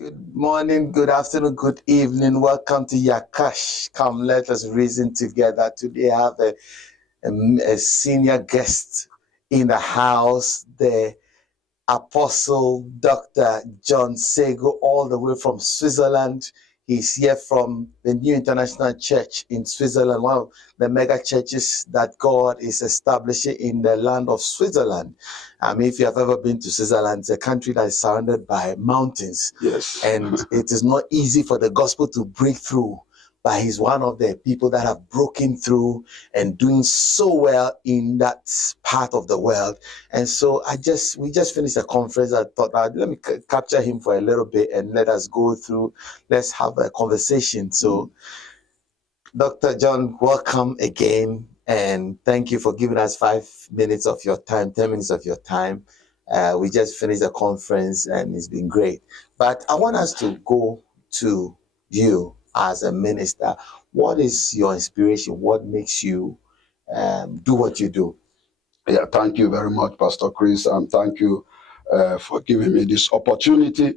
Good morning, good afternoon, good evening. Welcome to Yacach. Come, let us reason together. Today I have a senior guest in the house, the Apostle Dr. John Sagoe, all the way from Switzerland. He's here from the New International Church in Switzerland, one of the mega churches that God is establishing in the land of Switzerland. If you have ever been to Switzerland, it's a country that is surrounded by mountains. Yes. And it is not easy for the gospel to break through. But he's one of the people that have broken through and doing so well in that part of the world. And so we just finished a conference. I thought, let me capture him for a little bit and let us go through. Let's have a conversation. So, Dr. John, welcome again. And thank you for giving us 5 minutes of your time, 10 minutes of your time. We just finished the conference and it's been great. But I want us to go to you as a minister. What is your inspiration? What makes you do what you do? Yeah, thank you very much, Pastor Chris, and thank you for giving me this opportunity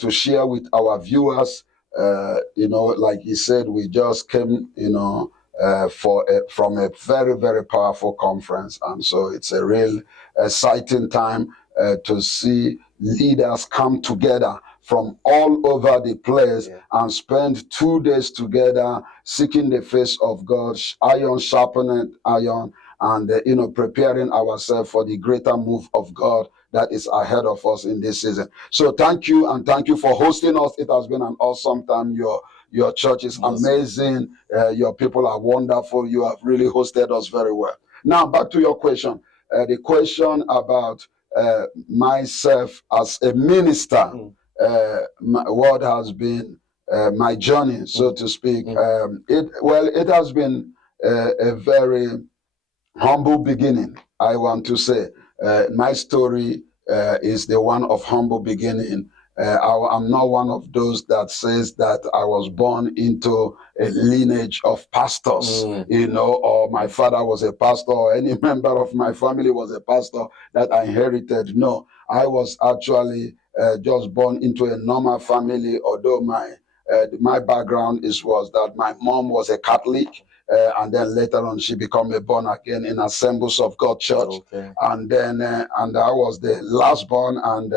to share with our viewers. Like he said, we just came, from a very, very powerful conference, and so it's a real exciting time to see leaders come together from all over the place and spend 2 days together seeking the face of God, iron sharpening iron, and preparing ourselves for the greater move of God that is ahead of us in this season. So thank you, and thank you for hosting us. It has been an awesome time. Your church is amazing. Your people are wonderful. You have really hosted us very well. Now back to your question. The question about myself as a minister. What has been my journey, so to speak. It has been a very humble beginning, I want to say. My story is the one of humble beginning. I'm not one of those that says that I was born into a lineage of pastors, or my father was a pastor, or any member of my family was a pastor that I inherited. No, I was actually just born into a normal family, although my background was that my mom was a Catholic. And then later on, she became a born again in Assemblies of God Church. And then, and I was the last born, and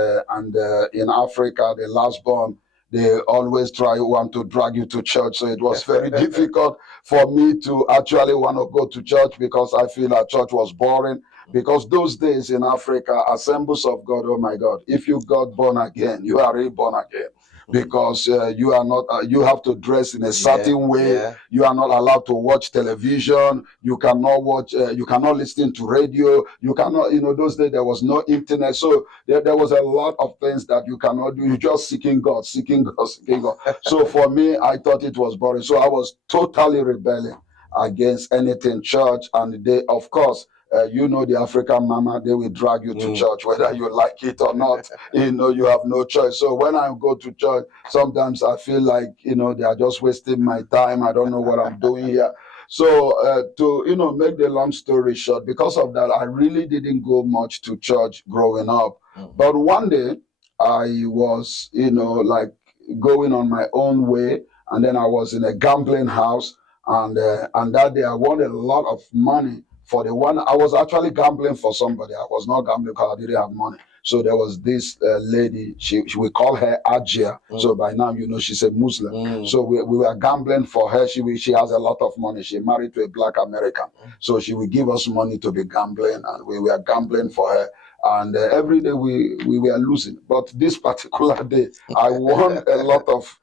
in Africa, the last born, they always want to drag you to church. So it was very difficult for me to actually want to go to church because I feel that church was boring. Because those days in Africa, Assemblies of God, oh my God, if you got born again, you are really born again. Because you are not, you have to dress in a certain way. You are not allowed to watch television. You cannot watch, you cannot listen to radio. You cannot, those days there was no internet. So there was a lot of things that you cannot do. You're just seeking God, seeking God, seeking God. So for me, I thought it was boring. So I was totally rebelling against anything church. And they, of course, the African mama, they will drag you to church, whether you like it or not. You have no choice. So when I go to church, sometimes I feel like, they are just wasting my time. I don't know what I'm doing here. So to, make the long story short, because of that, I really didn't go much to church growing up. But one day I was, like going on my own way. And then I was in a gambling house. And that day I won a lot of money. For the one, I was actually gambling for somebody. I was not gambling because I didn't have money. So there was this lady, we call her Ajia. So by now, she's a Muslim. So we were gambling for her. She has a lot of money. She married to a black American. So she would give us money to be gambling, and we were gambling for her. And every day we were losing. But this particular day, I won a lot of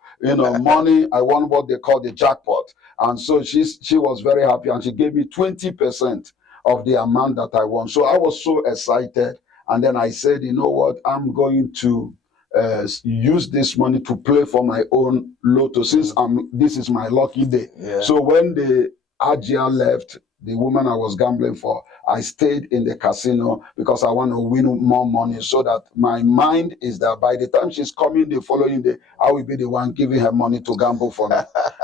money. I won what they call the jackpot. And so she was very happy, and she gave me 20% of the amount that I won. So I was so excited. And then I said, you know what, I'm going to use this money to play for my own lotto, since this is my lucky day. So when the Ajia left, the woman I was gambling for, I stayed in the casino because I want to win more money, so that my mind is that by the time she's coming the following day, I will be the one giving her money to gamble for me.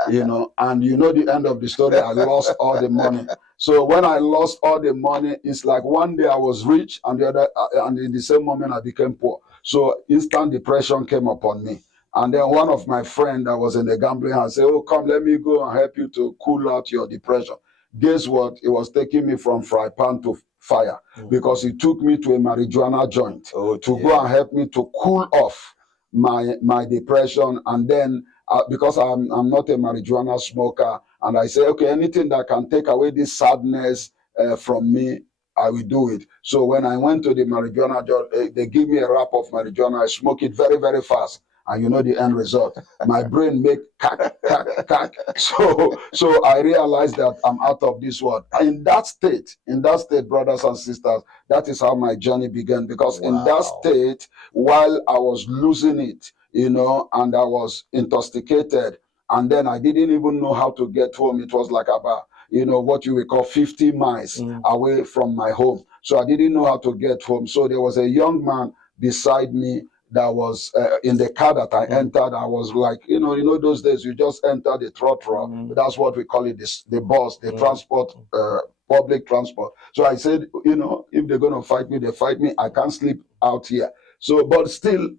And the end of the story, I lost all the money. So when I lost all the money, it's like one day I was rich, and the other, and in the same moment I became poor. So instant depression came upon me. And then one of my friends that was in the gambling house said, oh, come, let me go and help you to cool out your depression. Guess what? It was taking me from fry pan to fire because he took me to a marijuana joint to go and help me to cool off my depression. And then because I'm not a marijuana smoker, and I say, okay, anything that can take away this sadness from me, I will do it. So when I went to the marijuana joint, they give me a wrap of marijuana. I smoke it very, very fast. And you know the end result. My brain make cack, cack, cack. So I realized that I'm out of this world. In that state, brothers and sisters, that is how my journey began. Because in that state, while I was losing it, and I was intoxicated, and then I didn't even know how to get home. It was like about, what you would call 50 miles away from my home. So I didn't know how to get home. So there was a young man beside me that was in the car that I entered. I was like, those days you just enter the trotro. That's what we call it, the bus, the transport, public transport. So I said, if they're going to fight me, they fight me. I can't sleep out here. So, but still,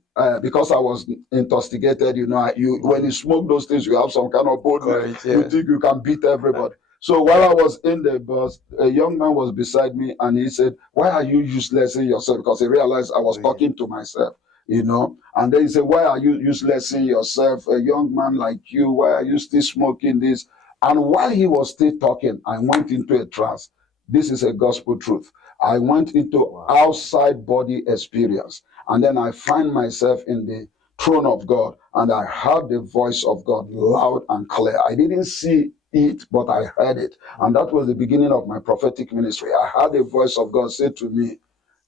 because I was intoxicated, when you smoke those things, you have some kind of boldness. You think you can beat everybody. So while I was in the bus, a young man was beside me, and he said, why are you uselessing yourself? Because he realized I was talking to myself. And then he said, why are you uselessing yourself? A young man like you, why are you still smoking this? And while he was still talking, I went into a trance. This is a gospel truth. I went into outside body experience. And then I find myself in the throne of God, and I heard the voice of God loud and clear. I didn't see it, but I heard it. And that was the beginning of my prophetic ministry. I heard the voice of God say to me,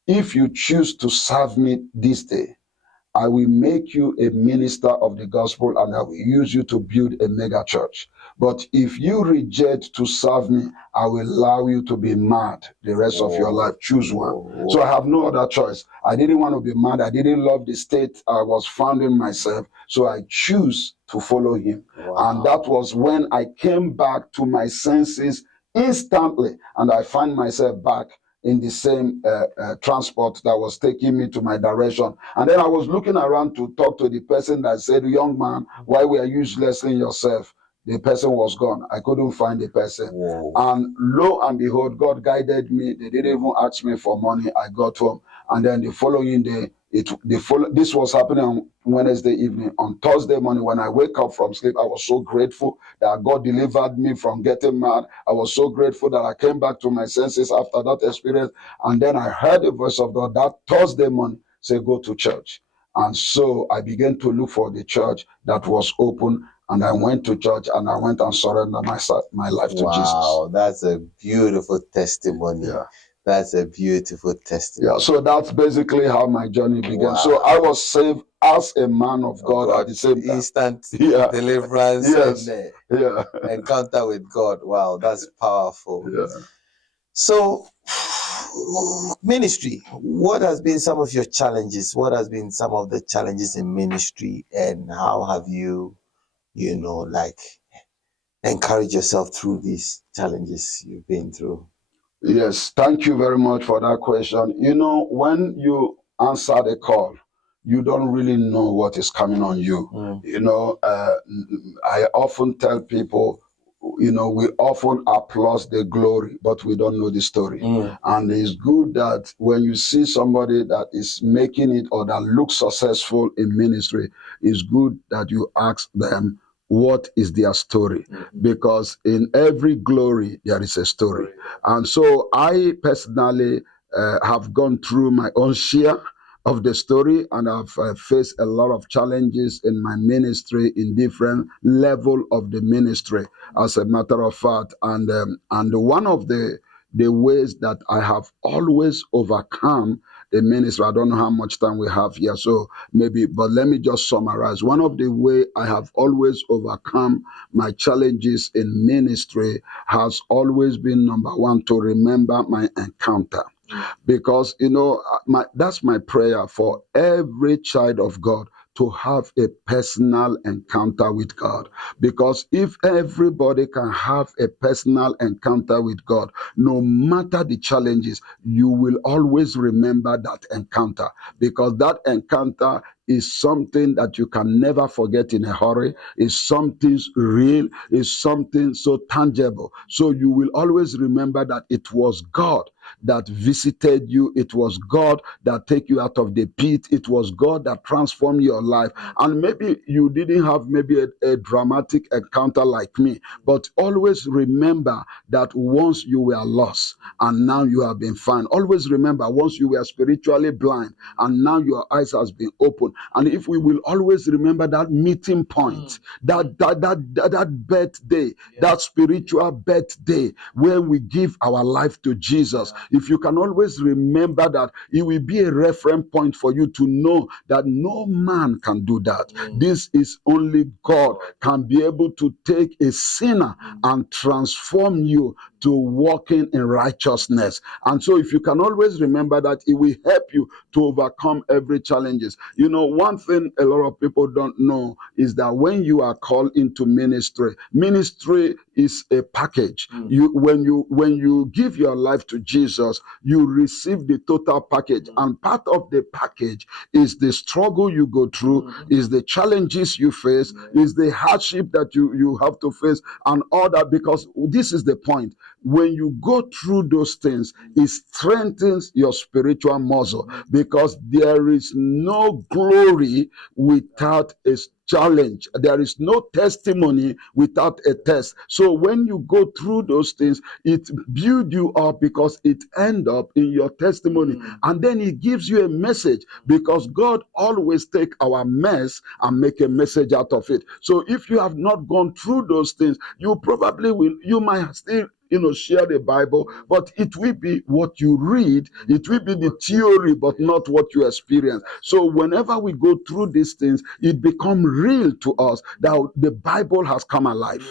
if you choose to serve me this day, I will make you a minister of the gospel, and I will use you to build a mega church. But if you reject to serve me, I will allow you to be mad the rest of your life. Choose one. So I have no other choice. I didn't want to be mad. I didn't love the state I was found in myself. So I choose to follow him. And that was when I came back to my senses instantly. And I find myself back in the same transport that was taking me to my direction. And then I was looking around to talk to the person that said, young man, why were you uselessing yourself? The person was gone. I couldn't find the person. And lo and behold, God guided me. They didn't even ask me for money. I got home. And then the following day, this was happening on Wednesday evening. On Thursday morning, when I wake up from sleep, I was so grateful that God delivered me from getting mad. I was so grateful that I came back to my senses after that experience. And then I heard the voice of God that Thursday morning say, go to church. And so I began to look for the church that was open. And I went to church, and I went and surrendered my life to Jesus. Wow, that's a beautiful testimony. Yeah. That's a beautiful testimony. Yeah, so that's basically how my journey began. Wow. So I was saved as a man of God at the same time. Instant deliverance and encounter with God. Wow, that's powerful. Yeah. So, ministry, what has been some of your challenges? What has been some of the challenges in ministry, and how have you, encourage yourself through these challenges you've been through? Yes, thank you very much for that question. When you answer the call, you don't really know what is coming on you. I often tell people, we often applaud the glory, but we don't know the story. And it's good that when you see somebody that is making it or that looks successful in ministry, it's good that you ask them, what is their story? Because in every glory, there is a story. And so I personally have gone through my own share of the story, and I've faced a lot of challenges in my ministry in different level of the ministry, as a matter of fact. And one of the ways that I have always overcome the ministry, I don't know how much time we have here, so but let me just summarize. One of the way I have always overcome my challenges in ministry has always been, number one, to remember my encounter. Because, that's my prayer for every child of God, to have a personal encounter with God. Because if everybody can have a personal encounter with God, no matter the challenges, you will always remember that encounter, because that encounter is something that you can never forget in a hurry. Is something real, is something so tangible. So you will always remember that it was God that visited you. It was God that take you out of the pit. It was God that transformed your life. And maybe you didn't have maybe a dramatic encounter like me, but always remember that once you were lost and now you have been found. Always remember once you were spiritually blind and now your eyes has been opened. And if we will always remember that meeting point, that birthday, that spiritual birthday where we give our life to Jesus, if you can always remember that, it will be a reference point for you to know that no man can do that. This is only God can be able to take a sinner and transform you to walking in righteousness. And so if you can always remember that, it will help you to overcome every challenges. You know, one thing a lot of people don't know is that when you are called into ministry, ministry is a package. When you give your life to Jesus, you receive the total package. And part of the package is the struggle you go through, is the challenges you face, is the hardship that you have to face, and all that. Because this is the point. When you go through those things, it strengthens your spiritual muscle, because there is no glory without a challenge. There is no testimony without a test. So when you go through those things, it builds you up, because it ends up in your testimony. And then it gives you a message, because God always take our mess and make a message out of it. So if you have not gone through those things, you probably will, you might still share the Bible, but it will be what you read, it will be the theory, but not what you experience. So whenever we go through these things, it becomes real to us that the Bible has come alive.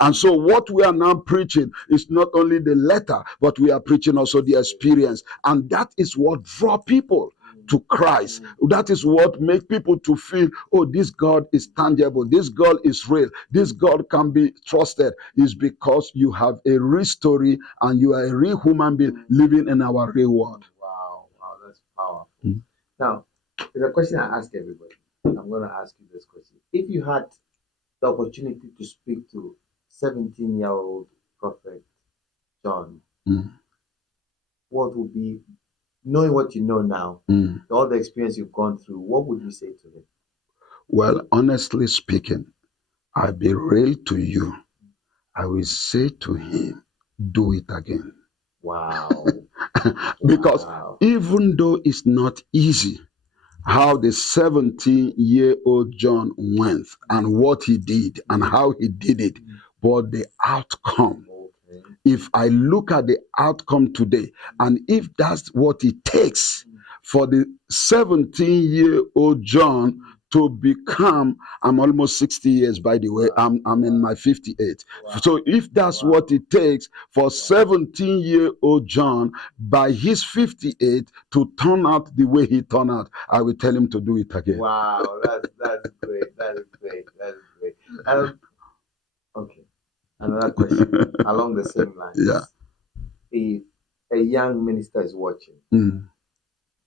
And so what we are now preaching is not only the letter, but we are preaching also the experience. And that is what draws people to Christ. That is what makes people to feel, oh, this God is tangible, this God is real, this God can be trusted. Is because you have a real story and you are a real human being living in our real world. Wow, that's powerful. Now, there's a question I ask everybody. I'm going to ask you this question. If you had the opportunity to speak to 17-year-old prophet John, what would be, knowing what you know now, all the experience you've gone through, what would you say to him? Well, honestly speaking, I'll be real to you. I will say to him, do it again. Wow. Because even though it's not easy, how the 17-year-old John went and what he did and how he did it, but the outcome, if I look at the outcome today, and if that's what it takes for the 17-year-old John to become, I'm almost 60 years, by the way, I'm in my 58. So if that's what it takes for 17-year-old John by his 58 to turn out the way he turned out, I will tell him to do it again. Wow, that's great. That is great. Okay, another question along the same lines. Yeah. If a young minister is watching,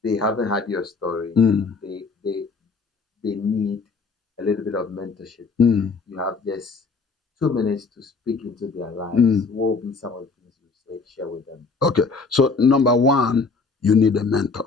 they haven't had your story, they need a little bit of mentorship. You have just 2 minutes to speak into their lives. What will be some of the things you say, share with them? Okay, so number one, you need a mentor.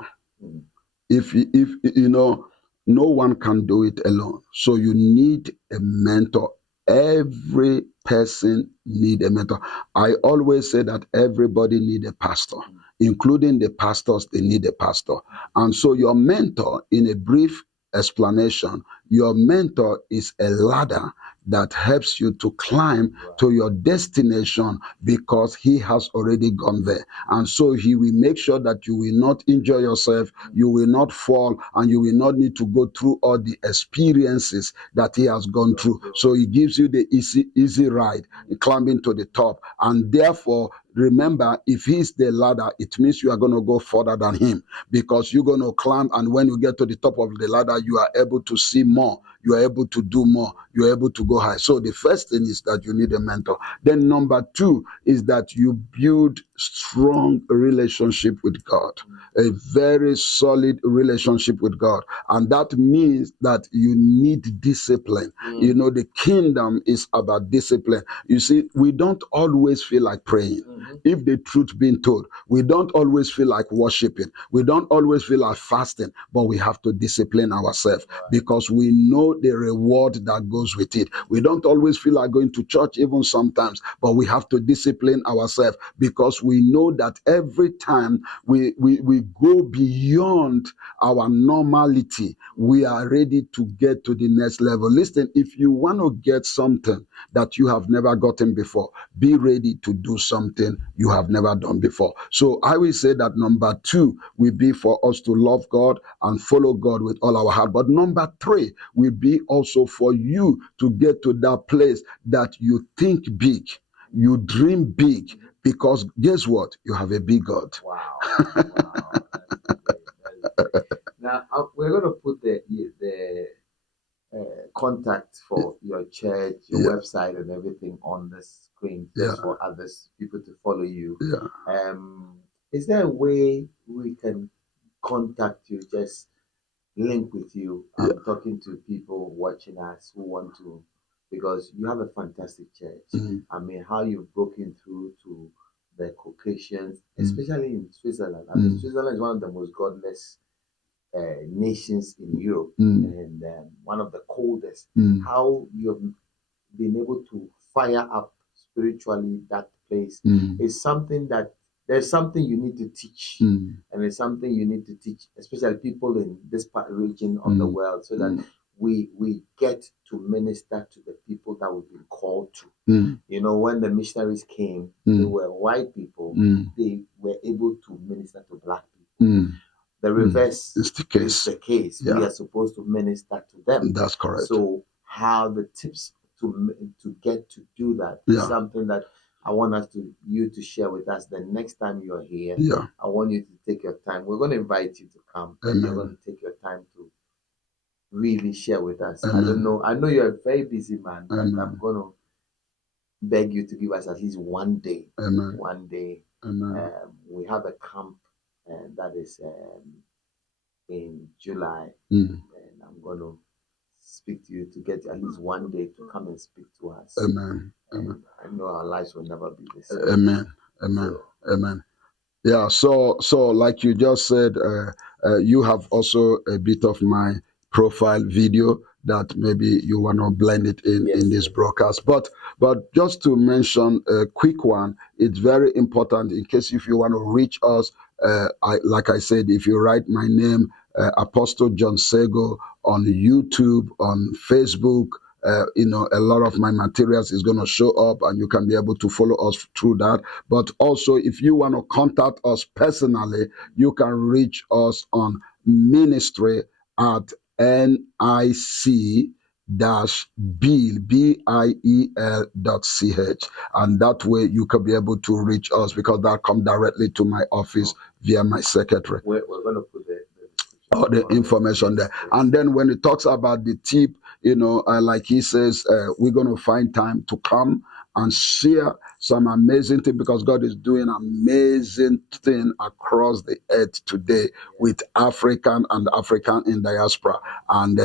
If you know, no one can do it alone. So you need a mentor. Every person need a mentor. I always say that everybody need a pastor, including the pastors. They need a pastor. And so your mentor, in a brief explanation, your mentor is a ladder that helps you to climb to your destination, because he has already gone there. And so he will make sure that you will not injure yourself, you will not fall, and you will not need to go through all the experiences that he has gone through. So he gives you the easy ride, climbing to the top. And therefore, remember, if he's the ladder, it means you are going to go further than him, because you're going to climb, and when you get to the top of the ladder, you are able to see more, you are able to do more, you are able to go high. So the first thing is that you need a mentor. Then number two is that you build strong relationship with God, a very solid relationship with God. And that means that you need discipline. You know, the kingdom is about discipline. You see, we don't always feel like praying. If the truth being told, we don't always feel like worshiping. We don't always feel like fasting, but we have to discipline ourselves because we know the reward that goes with it. We don't always feel like going to church even sometimes, but we have to discipline ourselves because we know that every time we go beyond our normality, we are ready to get to the next level. Listen, if you want to get something that you have never gotten before, be ready to do something you have never done before. So I will say that number two will be for us to love God and follow God with all our heart. But number three will be also for you to get to that place that you think big, you dream big, because guess what? You have a big God. Wow. Wow. That's great. Now, we're going to put the contact for your church, your website, and everything on the screen just for others, people to follow you. Is there a way we can contact you, just link with you? I'm talking to people watching us who want to, because you have a fantastic church. I mean, how you've broken through to the Caucasians, especially in Switzerland. I mean, Switzerland is one of the most godless nations in Europe, and one of the coldest. How you've been able to fire up spiritually that place is something that there's something you need to teach, and it's something you need to teach, especially people in this region of the world, so that we get to minister to the people that we've been called to. You know, when the missionaries came, they were white people. They were able to minister to black people. The reverse is the case. We are supposed to minister to them. That's correct. So how the tips to get to do that is something that I want you to share with us the next time you're here. I want you to take your time. We're going to invite you to come. You're going to take your time to really share with us. I don't know. I know you're a very busy man, but I'm going to beg you to give us at least one day. One day. We have a camp that is in July, and I'm going to speak to you to get at least one day to come and speak to us. Amen. I know our lives will never be the same. Amen. Yeah. So like you just said, you have also a bit of my profile video that maybe you want to blend it in this broadcast. But just to mention a quick one, it's very important in case if you want to reach us. Like I said, if you write my name, Apostle John Sagoe, on YouTube, on Facebook, a lot of my materials is going to show up, and you can be able to follow us through that. But also, if you want to contact us personally, you can reach us on ministry at NIC-biel.ch, and that way you can be able to reach us, because that comes directly to my office via my secretary. We're going to put all the information there. And then when it talks about the tip, like he says, we're going to find time to come and share some amazing thing, because God is doing amazing thing across the earth today with African in diaspora, and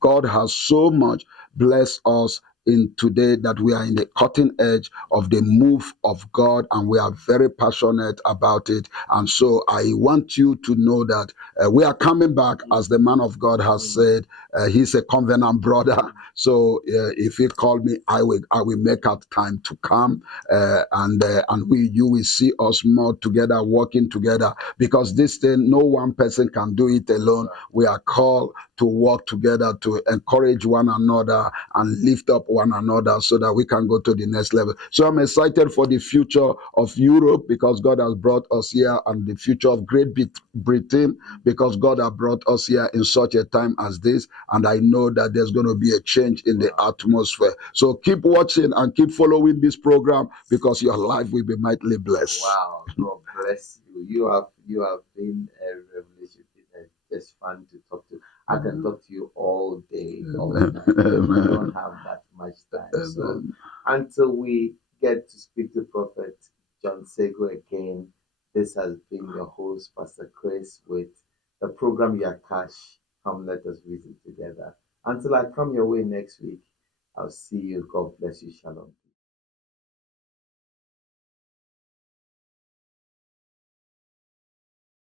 God has so much blessed us in today that we are in the cutting edge of the move of God, and we are very passionate about it. And so I want you to know that we are coming back, as the man of God has said. He's a covenant brother. So if he called me, I will make out time to come, and you will see us more together, working together, because this thing, no one person can do it alone. We are called to work together to encourage one another and lift up one another so that we can go to the next level. So I'm excited for the future of Europe because God has brought us here, and the future of Great Britain because God has brought us here in such a time as this. And I know that there's going to be a change in the atmosphere. So keep watching and keep following this program because your life will be mightily blessed. Wow, God bless you. You have been a revelation. It's fun to talk to. I can talk to you all day, all night. We don't have that much time. So until we get to speak to Prophet John Sagoe again, this has been your host, Pastor Chris, with the program Yacach. Come, let us reason together. Until I come your way next week, I'll see you. God bless you. Shalom.